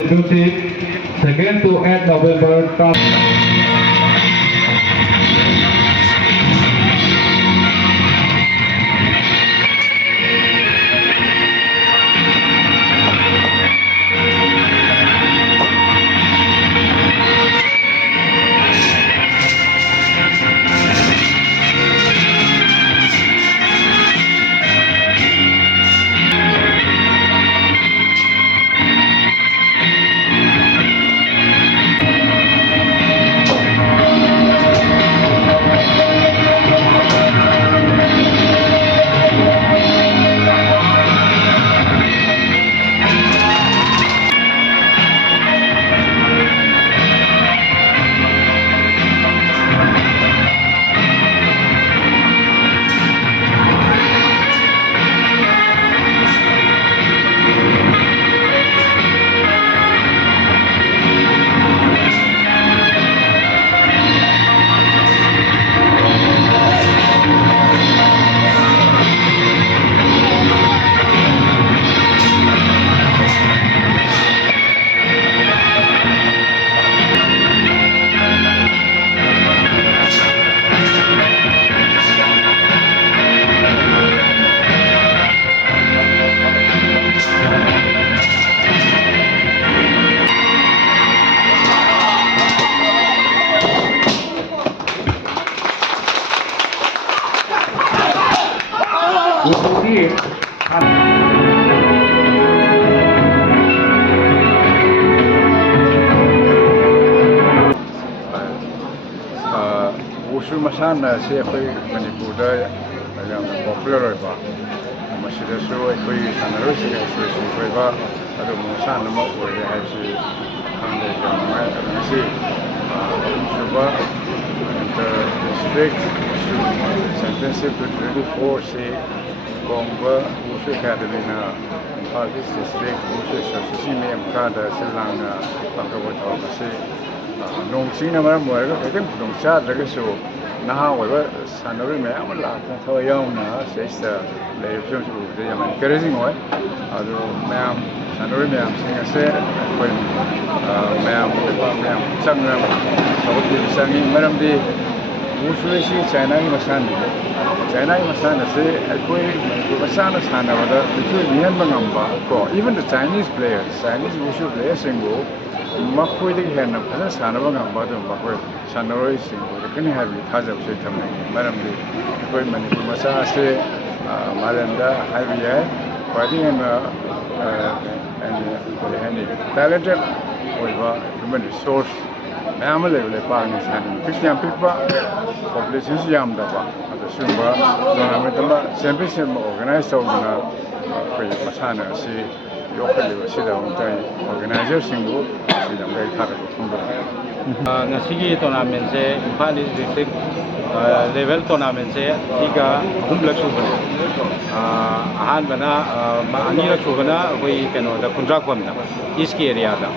Second to 8 November. Wushu masana se akhoi Manipur da yamna popular oiba masida su akhoi sanaro se association oiba adu masana ma oire haisi khande jamai adamsi shuba the district championship 24 se gongba Wushu academy na Pakis district Wushu association me amkada silanga pangkawa thawma se nongching na maram moira kadang nongcha dragasu naha oiba sanori me amala thawa yauna seista leipjong su de yam encouraging oi adu meam sanori meam singa se koi meam meam changram sawti sangi maram di Wushu si China ni masan se koi masana sana wada bitu nian mangamba ko even the Chinese players Chinese Wushu players singo makoi de hen na phana sana mangamba do makoi sanaroi singo kani habi thajab se thamne maram di koi Manipur masa se maranda habi hai padi na and talented oiba human resource ma'am level पानी picture पिक्पा population से याम दबा अद सुबह tournament में championship organise होना कोई मसाना से local level से दाउंटाई ऑर्गेनाइजर सिंगो से दाउंटाई थारे खुंदो ngasi tournament se Imphal East district level tournament se tiga humlak subana ahan bana ani rak subana koi keno da Khundrak Pham da east ki area da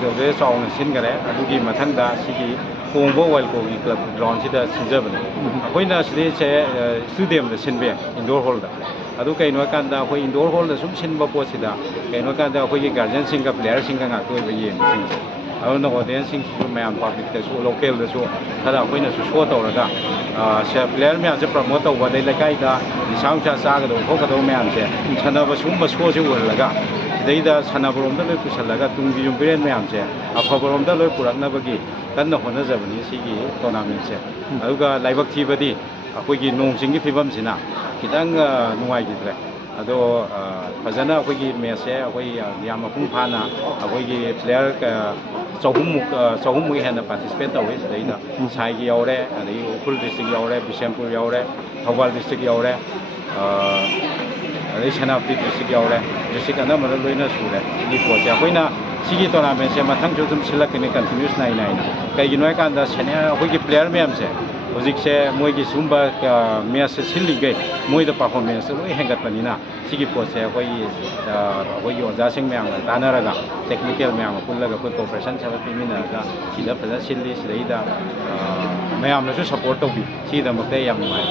jo de song sin gare adugi mathang da sigi Kongbo Wild Ko gi club ground sida sinjabana akoina side se stadium da sinbe indoor hall da adu kaino kan da koi indoor hall da sum sinba po sida kaino kan da koi guardian singa player singa ngak toi ba yem sing aduna audience sing su mayam public da su local da su thada akoina su show tawraga se player me ase promote tawba dai lakai da nisang cha sa ga do ko do mayam se sanaba sumba show se urlaga Daida Sanaburum da loi pusalaga tunggi jumpiren mayam se afaburum da loi puraknabagi kanna honajabani sigi tournament se aduga laibak thibadi akoigi nongsingi phibam sina kitang nuai gidre ado fajana akoigi match se akoi yam mapung phana akoigi player chahumuk hena participate tawi daida sai gi yaure adai Ukhul district yaure Bishampur yaure Thawal district yaure adai Senapati district yaure district anamara loina sure ni poche akoina sigi tournament se mathang jum silakini continuous nai kai gi noi kan da senior akoigi player mayam se hojik se moi gi sumba match se siligai moi da performance loi hengat panina sigi poche akoi oja sing mayam tanaraga technical mayam pullaga ko cooperation chaba pimina ga sida phaja silli sidaida mayam na support to bi sida makte yam mai